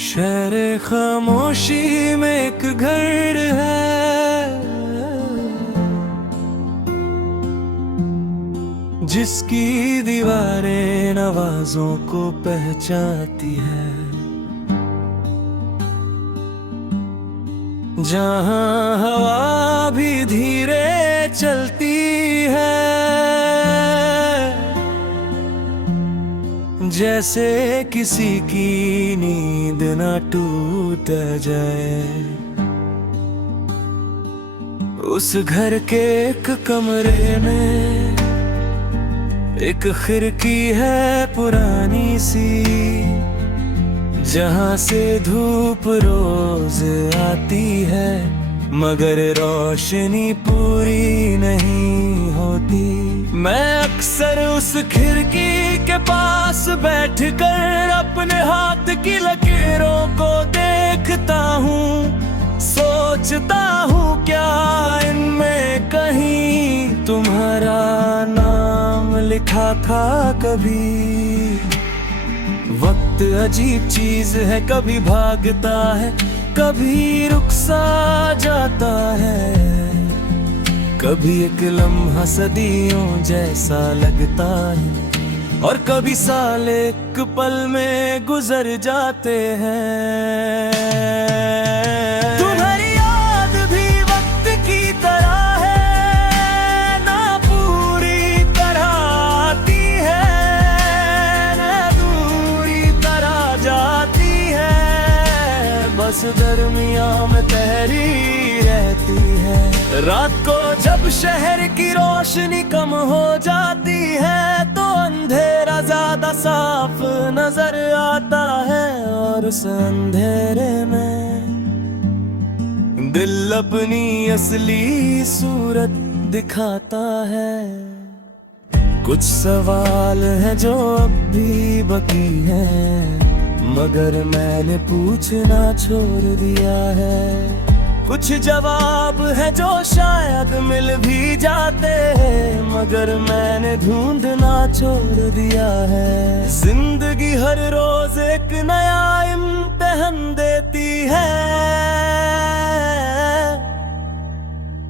शहरे खामोशी में एक घर है, जिसकी दीवारें नवाजों को पहचानती है। जहाँ हवा भी धीरे चलती है, जैसे किसी की नींद ना टूट जाए। उस घर के एक कमरे में एक खिड़की है पुरानी सी, जहाँ से धूप रोज आती है, मगर रोशनी पूरी नहीं होती। मैं अक्सर उस खिड़की के पास बैठकर अपने हाथ की लकीरों को देखता हूँ। सोचता हूँ क्या इनमें कहीं तुम्हारा नाम लिखा था कभी। वक्त अजीब चीज है, कभी भागता है, कभी रुक सा जाता है। कभी एक लम्हा सदियों जैसा लगता है, और कभी साल एक पल में गुजर जाते हैं। तुम्हारी याद भी वक्त की तरह है, ना पूरी तरह आती है, ना दूरी तरह जाती है। बस दरमियां में ठहरी रहती है। रात को जब शहर की रोशनी कम हो जाती है, तो अंधेरा ज्यादा साफ नजर आता है, और उस अंधेरे में दिल अपनी असली सूरत दिखाता है। कुछ सवाल हैं जो अब भी बाकी हैं, मगर मैंने पूछना छोड़ दिया है। कुछ जवाब है जो शायद मिल भी जाते हैं, मगर मैंने ढूंढना छोड़ दिया है। जिंदगी हर रोज एक नया इम्तिहान देती है,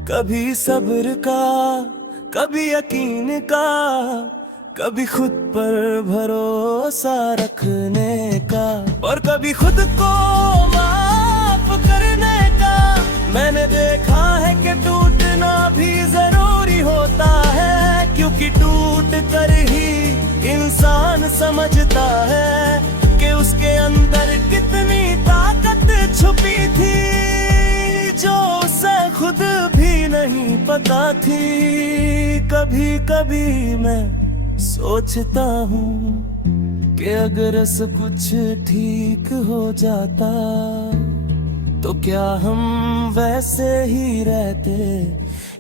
कभी सब्र का, कभी यकीन का, कभी खुद पर भरोसा रखने का, और कभी खुद को माफ करने का। मैंने देखा है कि टूटना भी जरूरी होता है, क्योंकि टूट कर ही इंसान समझता है कि उसके अंदर कितनी ताकत छुपी थी, जो उसे खुद भी नहीं पता थी। कभी कभी मैं सोचता हूँ कि अगर सब कुछ ठीक हो जाता, तो क्या हम वैसे ही रहते,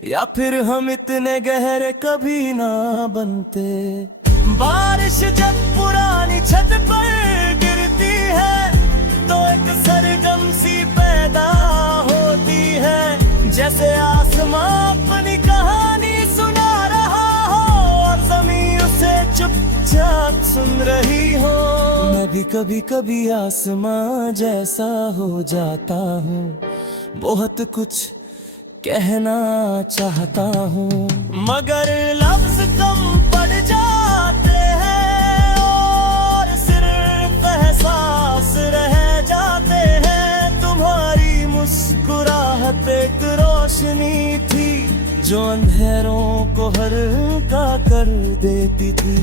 या फिर हम इतने गहरे कभी ना बनते। बारिश जब पुरानी छत पर गिरती है, तो एक सरगम सी पैदा होती है, जैसे आसमां अपनी कहानी सुना रहा हो, और ज़मीन उसे चुपचाप सुन रही हो। मैं भी कभी कभी आसमां जैसा हो जाता हूँ, बहुत कुछ कहना चाहता हूँ, मगर लफ्ज कम पड़ जाते हैं, और सिर्फ एहसास रह जाते हैं। तुम्हारी मुस्कुराहट एक रोशनी थी, जो अंधेरों को हल्का कर देती थी,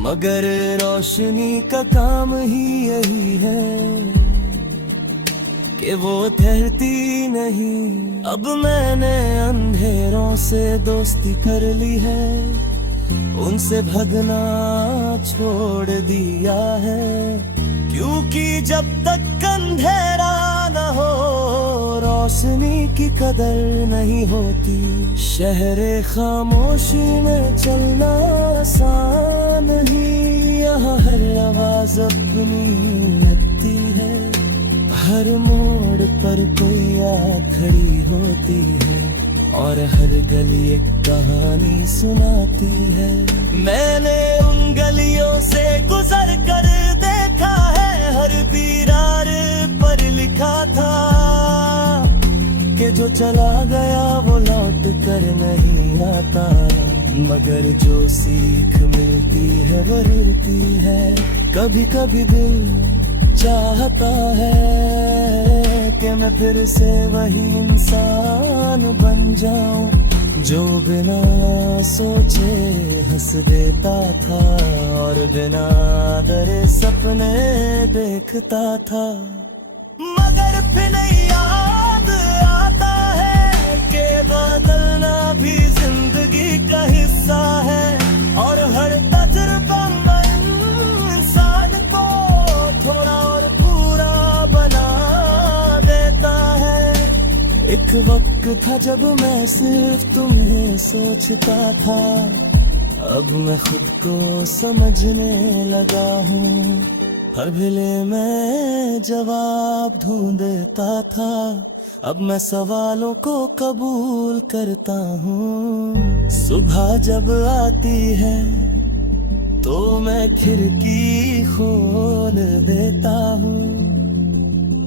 मगर रोशनी का काम ही यही है कि वो ठहरती नहीं। अब मैंने अंधेरों से दोस्ती कर ली है, उनसे भगना छोड़ दिया है, क्योंकि जब तक अंधेरा न हो, रोशनी की कदर नहीं होती। शहरे खामोशी में चलना आसान ही, यहाँ हर आवाज अपनी लगती है, हर मोड़ पर कोई याद खड़ी होती है, और हर गली एक कहानी सुनाती है। मैंने उन गलियों से गुजर कर देखा है हर वीरान जो चला गया वो लौट कर नहीं आता, मगर जो सीख मिलती है वो रुलती है। कभी कभी दिल चाहता है कि मैं फिर से वही इंसान बन जाऊं जो बिना सोचे हंस देता था और बिना डरे सपने देखता था। मगर फिर नहीं याद आता है कि बदलना भी जिंदगी का हिस्सा है और हर तजुर्बा इंसान को थोड़ा और पूरा बना देता है। एक वक्त था जब मैं सिर्फ तुम्हें सोचता था, अब मैं खुद को समझने लगा हूँ। हर भिले में जवाब ढूंढता था, अब मैं सवालों को कबूल करता हूँ। सुबह जब आती है तो मैं खिड़की खोल देता हूँ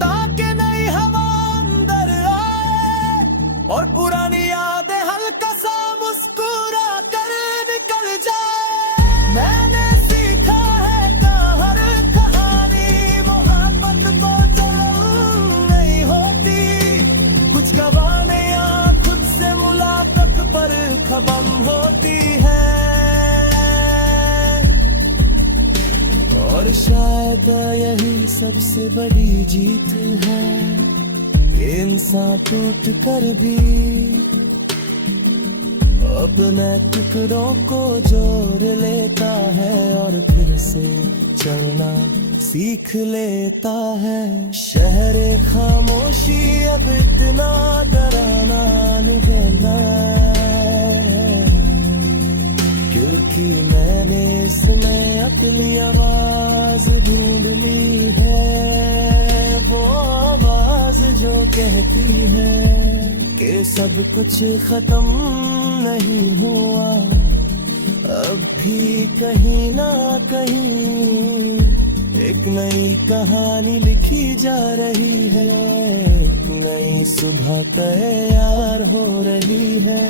ताकि नई हवा अंदर आए और पुरानी यादें हल्का सा मुस्कुरा कर निकल जाए। मैंने सीखा है कि हर कहानी मोहब्बत को जन्म नहीं होती, कुछ कहानियां खुद से मुलाकात पर खत्म होती है। और शायद यही सबसे बड़ी जीत है कि इंसान टूट कर भी अपने टुकड़ों को जोड़ लेता है और फिर से चलना सीख लेता है। शहरे खामोशी अब इतना डराना नहीं है, क्योंकि मैंने इसमें अपनी आवाज ढूंढ ली है। वो आवाज जो कहती है कि सब कुछ खत्म नहीं हुआ, अब भी कहीं ना कहीं एक नई कहानी लिखी जा रही है। एक नई सुबह तैयार हो रही है,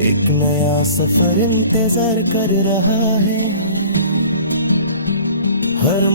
एक नया सफर इंतजार कर रहा है। हर